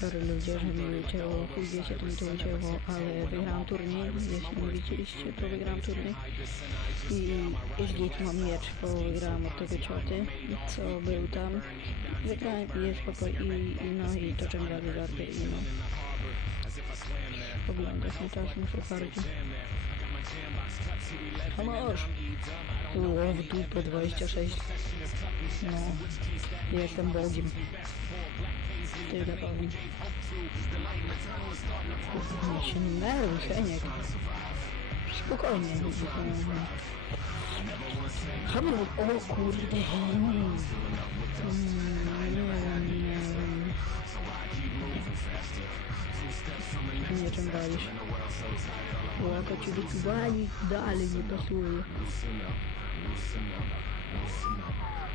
Sorry ludzie, że mi ucięło, chuj wiecie, to mi to ucięło, ale wygrałam turniej, jeśli nie widzieliście, to wygrałam turniej. I git, mam miecz, bo wygrałam od tego cioty, co był tam. Wygrałem i jest spokoj i, i no i toczę rady żarty i no. Oglądać na czas muszę bardziej. A masz! Ło, w dupę 26. No, jestem Bogiem. Tyle powiem. Nie się nie nerwuj, Heniek. Spokojnie. Hamur, o kurde. Mm, Nie, czym walisz. Łoko ci wali dalej nie pasuje.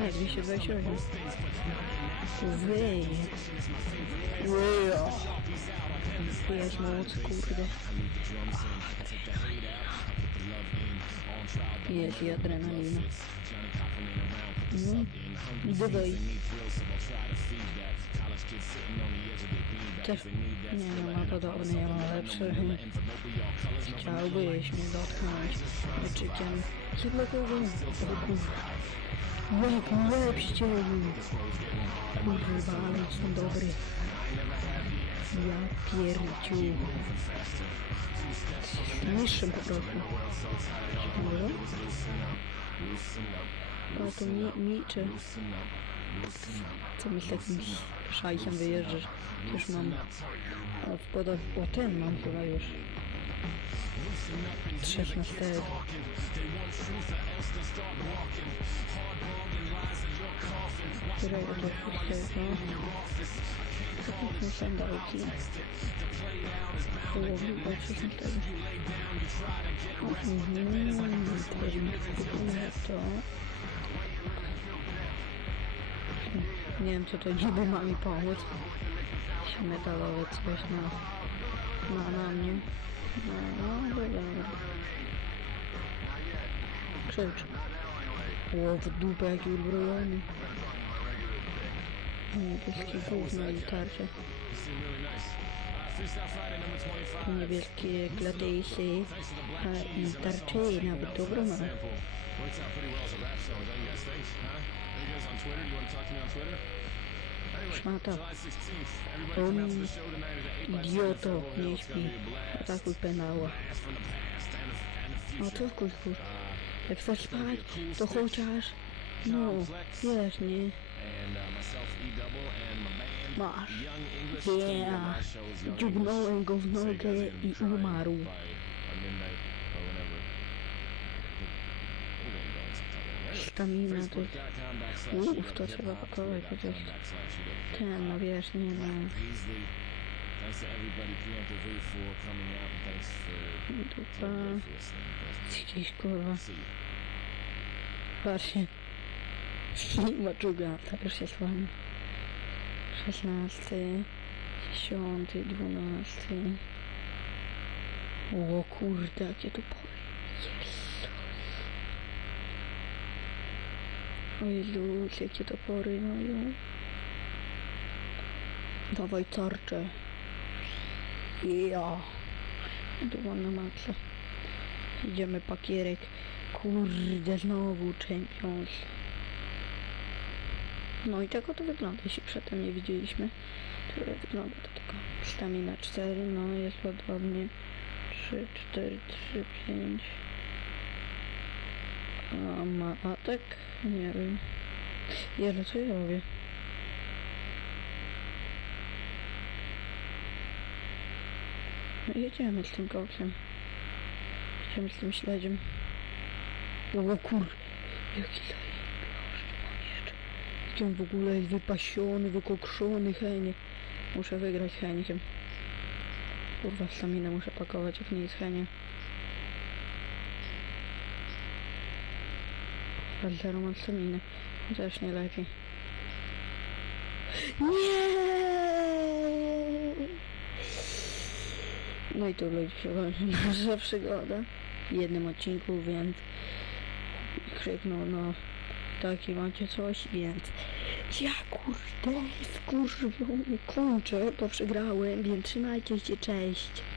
Nie, 228. Wyj. Wyj. Jest moc, kurde. Jest i adrenalina. No, dodaj. Też, nie no, ma podobny, ja mam lepszy. Chciałbyś mnie dotknąć wyczykiem. Chyba kogo? Jak łeb ścielił. Kurwa, ale jestem dobry. Ja pierdziu. Niższym po prostu. Może? O, to mi, mi. Co mi z takim szajkiem wyjeżdżasz? Już mam... O, w podach... O, ten mam chyba już. 16. Którego to szóstego? Kupię sandałki. Połowy do 16. Mhm, kupimy to. Nie wiem co to niby ma mi pomóc. Metalowe coś na, na, na mnie. No, no dobra. Krzycz. O, w dupę jaki uzbrojony. Niebieskie gówno i tarcze. Niebieskie klatejsy a i tarcze nawet dobro ma. On on Szmata. July 16th. Everybody come out to the show tonight at 8 by 10 Idioto, nie śpi. Atakuj penała. No kur. Jak chcesz spać, to chociaż... No, wiesz, nie? and uh, myself, E Double, and my band, Mar. Young English. Yeah. And Governor Gay e Umaru. Stamina to... Uff, to trzeba pakować chociaż ten. Thanks to everybody preemptively for coming out and thanks for... Dupa... Gdzieś kurwa. Patrzcie. Maczuga, to już się słami. 16, 10, 12. O kurde, jakie to pory. Jezus. O Jezus, jakie to pory, jo. Dawaj tarczę. Ja. Duma na maksa. Idziemy pakierek. Kurde, znowu Champions. No i tak oto wygląda, jeśli przedtem nie widzieliśmy. To wygląda to taka stamina 4, no jest ładownie 3, 4, 3, 5. A ma atak? Nie wiem. Jezu, co ja robię? No jedziemy z tym koksem. Jedziemy z tym śledziem. O kur... Jaki maniecz. W ogóle jest wypasiony, wykokszony, henie. Muszę wygrać heniem. Kurwa, staminę muszę pakować, jak nie jest henie. Zero mam staminy. Też nie lepiej. Nie! No i tu ludzie się kończy nasza przygoda w jednym odcinku, więc krzyknął, no takie macie coś, więc ja kurde, skurwią nie kończę, bo przegrałem, więc trzymajcie się, cześć.